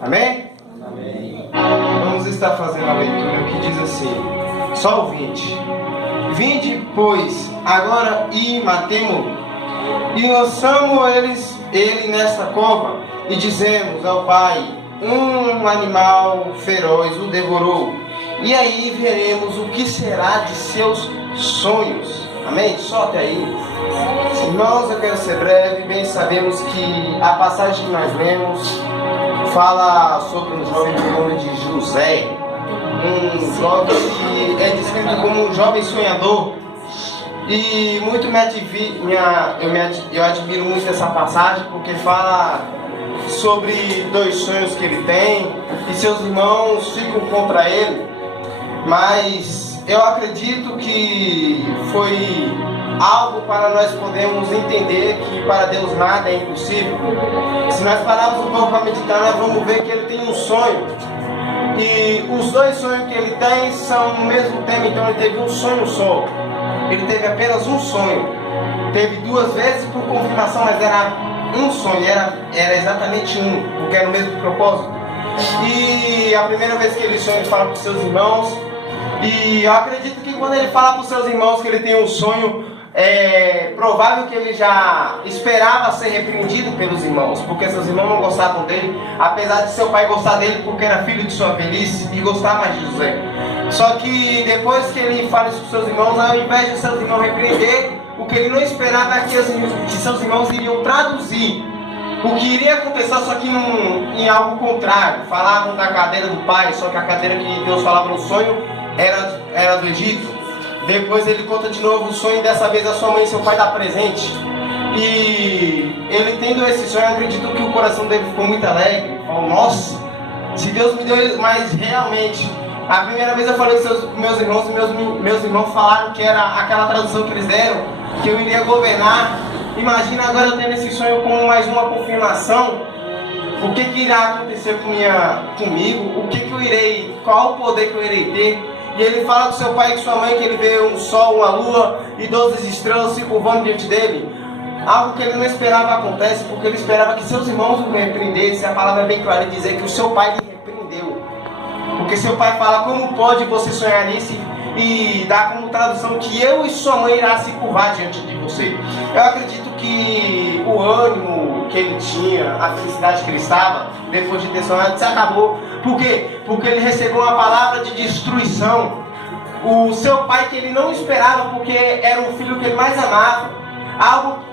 Amém? Amém. Vamos estar fazendo a leitura que diz assim, só o 20. Vinde, pois, agora e matemo-lo, e lançamo ele nesta cova, e dizemos ao Pai, um animal feroz o devorou, e aí veremos o que será de seus sonhos. Amém? Só até aí. Irmãos, eu quero ser breve. Bem sabemos que a passagem que nós lemos fala sobre um jovem por nome de José, um jovem que é descrito como um jovem sonhador. E muito eu admiro muito essa passagem, porque fala sobre 2 sonhos que ele tem e seus irmãos ficam contra ele. Mas eu acredito que foi algo para nós podermos entender que para Deus nada é impossível. Se nós pararmos um pouco para meditar, nós vamos ver que ele tem um sonho. E os 2 sonhos que ele tem são o mesmo tema, então ele teve um sonho só. Ele teve apenas um sonho. Teve 2 vezes por confirmação, mas era um sonho, era exatamente um, porque era o mesmo propósito. E a primeira vez que ele sonha, ele fala para os seus irmãos. E eu acredito que quando ele fala para os seus irmãos que ele tem um sonho, é provável que ele já esperava ser repreendido pelos irmãos, porque seus irmãos não gostavam dele, apesar de seu pai gostar dele porque era filho de sua velhice e gostava mais de José. Só que depois que ele fala isso para os seus irmãos, ao invés de seus irmãos repreender, o que ele não esperava é que seus irmãos iriam traduzir o que iria acontecer, só que em algo contrário. Falavam da cadeira do pai, só que a cadeira que Deus falava no sonho era do Egito. Depois ele conta de novo o sonho, dessa vez a sua mãe e seu pai dão presente. E ele tendo esse sonho, eu acredito que o coração dele ficou muito alegre. Falou, nossa, se Deus me deu, mas realmente, a primeira vez eu falei com meus irmãos, e meus irmãos falaram que era aquela tradução que eles deram, que eu iria governar. Imagina agora eu tendo esse sonho como mais uma confirmação. O que irá acontecer comigo? Qual o poder que eu irei ter? E ele fala com seu pai e com sua mãe que ele vê um sol, uma lua e 12 estrelas se curvando diante dele. Algo que ele não esperava acontece, porque ele esperava que seus irmãos o repreendessem. A palavra é bem clara em dizer que o seu pai lhe repreendeu. Porque seu pai fala, como pode você sonhar nisso? E dá como tradução que eu e sua mãe irá se curvar diante de você. Eu acredito que o ânimo que ele tinha, a felicidade que ele estava, depois de ter sonhado, se acabou. Por quê? Porque ele recebeu uma palavra de destruição. O seu pai que ele não esperava, porque era o filho que ele mais amava.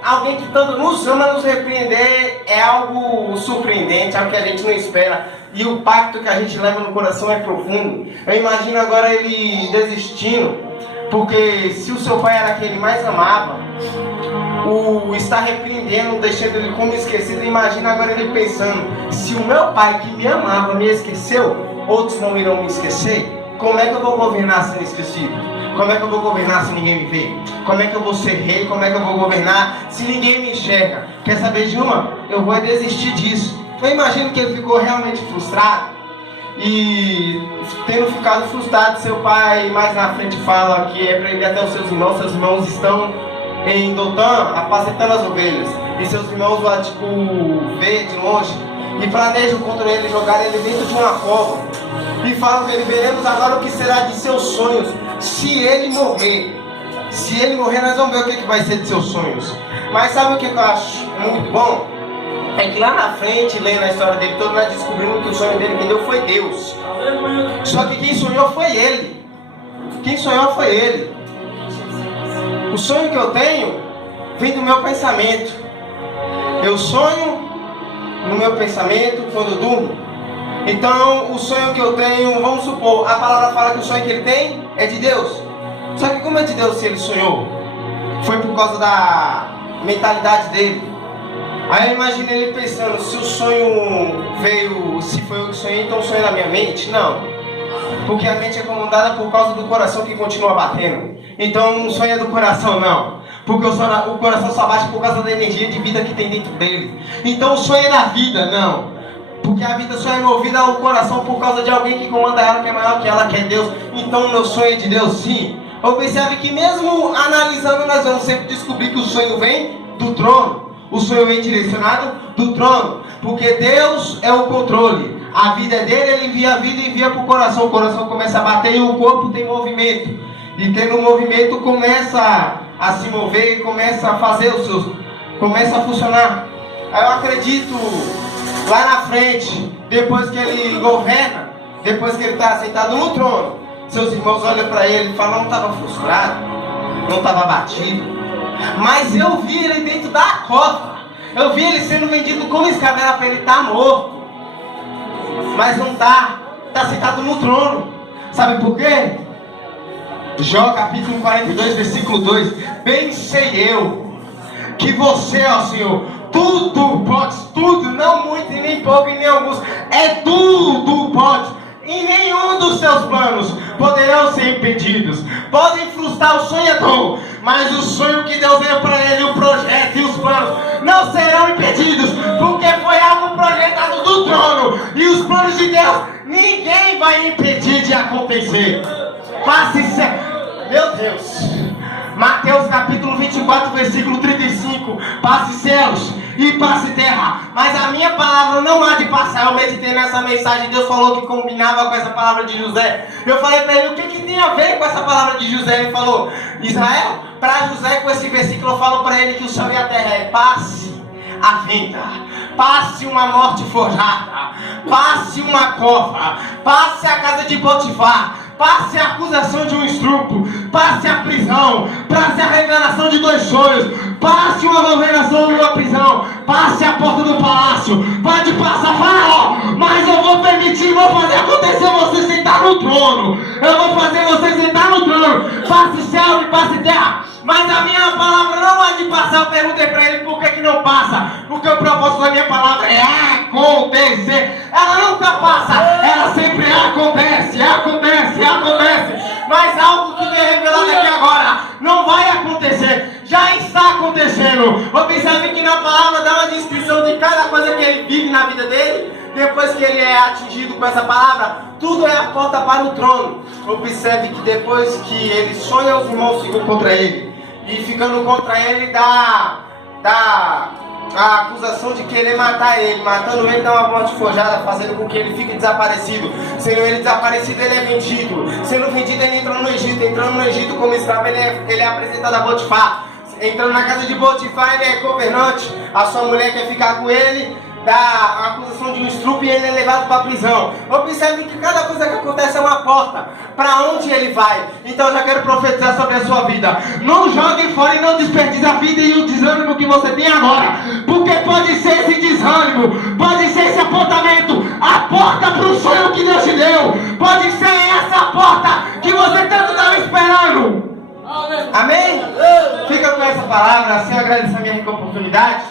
Alguém que tanto nos ama, nos repreender, é algo surpreendente, algo que a gente não espera. E o pacto que a gente leva no coração é profundo. Eu imagino agora ele desistindo, porque se o seu pai era aquele que mais amava, o está repreendendo, deixando ele como esquecido. Imagina agora ele pensando, se o meu pai que me amava me esqueceu, outros não irão me esquecer. Como é que eu vou governar sendo esquecido? Como é que eu vou governar se ninguém me vê? Como é que eu vou ser rei? Como é que eu vou governar se ninguém me enxerga? Quer saber de uma? Eu vou desistir disso. Eu imagino que ele ficou realmente frustrado. E tendo ficado frustrado, seu pai mais na frente fala que é para ele até os seus irmãos. Seus irmãos estão em Dotã apacentando as ovelhas. E seus irmãos vão ver de longe e planejam contra ele, jogar ele dentro de uma cova. E falam que ele, veremos agora o que será de seus sonhos se ele morrer. Se ele morrer, nós vamos ver o que vai ser de seus sonhos. Mas sabe o que eu acho muito bom? É que lá na frente, lendo a história dele toda, nós descobrimos que o sonho dele que deu foi Deus. Só que quem sonhou foi ele. Quem sonhou foi ele. O sonho que eu tenho vem do meu pensamento. Eu sonho no meu pensamento quando eu durmo. Então o sonho que eu tenho, vamos supor, a palavra fala que o sonho que ele tem é de Deus. Só que como é de Deus se ele sonhou? Foi por causa da mentalidade dele. Aí eu imagino ele pensando, se o sonho veio, se foi eu que sonhei, então o sonho é da minha mente? Não. Porque a mente é comandada por causa do coração que continua batendo. Então o sonho é do coração, não. Porque o coração só bate por causa da energia de vida que tem dentro dele. Então o sonho é da vida, não. Porque a vida só é movida ao coração por causa de alguém que comanda ela, que é maior que ela, que é Deus. Então o meu sonho é de Deus, sim. Observe que mesmo analisando, nós vamos sempre descobrir que o sonho vem do trono. O sonho vem direcionado do trono, porque Deus é o controle. A vida é dele, ele envia a vida e envia para o coração começa a bater e o corpo tem movimento. E tendo movimento começa a se mover e começa a fazer os seus, começa a funcionar. Aí eu acredito, lá na frente, depois que ele governa, depois que ele está sentado no trono, seus irmãos olham para ele e falam: não estava frustrado, não estava batido, mas eu vi ele dentro da cova, eu vi ele sendo vendido como escravo, era para ele estar morto, mas não está sentado no trono. Sabe por quê? Jó capítulo 42, versículo 2: bem sei eu que você, ó Senhor, tudo pode, tudo, não muito e nem pouco e nem alguns, é tudo pode. E nenhum dos seus planos poderão ser impedidos. Podem frustrar o sonhador, mas o sonho que Deus deu para ele, o projeto e os planos não serão impedidos, porque foi algo projetado do trono. E os planos de Deus ninguém vai impedir de acontecer. Passe certo. Meu Deus. Mateus capítulo 24, versículo 35. Passe céus e passe terra, mas a minha palavra não há de passar. Eu meditei nessa mensagem, Deus falou que combinava com essa palavra de José. Eu falei para ele: o que tem a ver com essa palavra de José? Ele falou: Israel, para José, com esse versículo eu falo para ele que o céu e a terra é passe a venda, passe uma morte forjada, passe uma cova, passe a casa de Potifar, passe a acusação de um estupro, passe a prisão, passe a revelação de 2 sonhos, passe uma governação numa prisão, passe a porta do palácio, pode passar, Faraó, mas eu vou permitir, vou fazer acontecer você sentar no trono, eu vou fazer você sentar no trono, passe céu e passe terra, mas a minha palavra não há de passar. Eu perguntei para ele: por que não passa? Porque o propósito da minha palavra é acontecer. Ela nunca passa, ela sempre acontece, mas algo que é revelado aqui agora não vai acontecer, já está acontecendo. Observe que na palavra dá uma descrição de cada coisa que ele vive na vida dele. Depois que ele é atingido com essa palavra, tudo é a porta para o trono. Observe que depois que ele sonha, os irmãos ficam contra ele, e ficando contra ele dá a acusação de querer matar ele. Matando ele dá uma morte forjada, fazendo com que ele fique desaparecido. Sendo ele desaparecido, ele é vendido. Sendo vendido, ele entra no Egito. Entrando no Egito como escravo, ele é apresentado a Potifar. Entrando na casa de Potifar, ele é governante. A sua mulher quer ficar com ele, dá a acusação de um estupro e ele é levado para a prisão. Observe que cada coisa que acontece é uma porta para onde ele vai. Então eu já quero profetizar sobre a sua vida: não jogue fora e não desperdice a vida e o desânimo que você tem agora, porque pode ser esse desânimo, pode ser esse apontamento, a porta para o sonho que Deus te deu, pode ser essa porta que você tanto estava esperando. Amém? Fica com essa palavra, assim, agradecendo a minha oportunidade.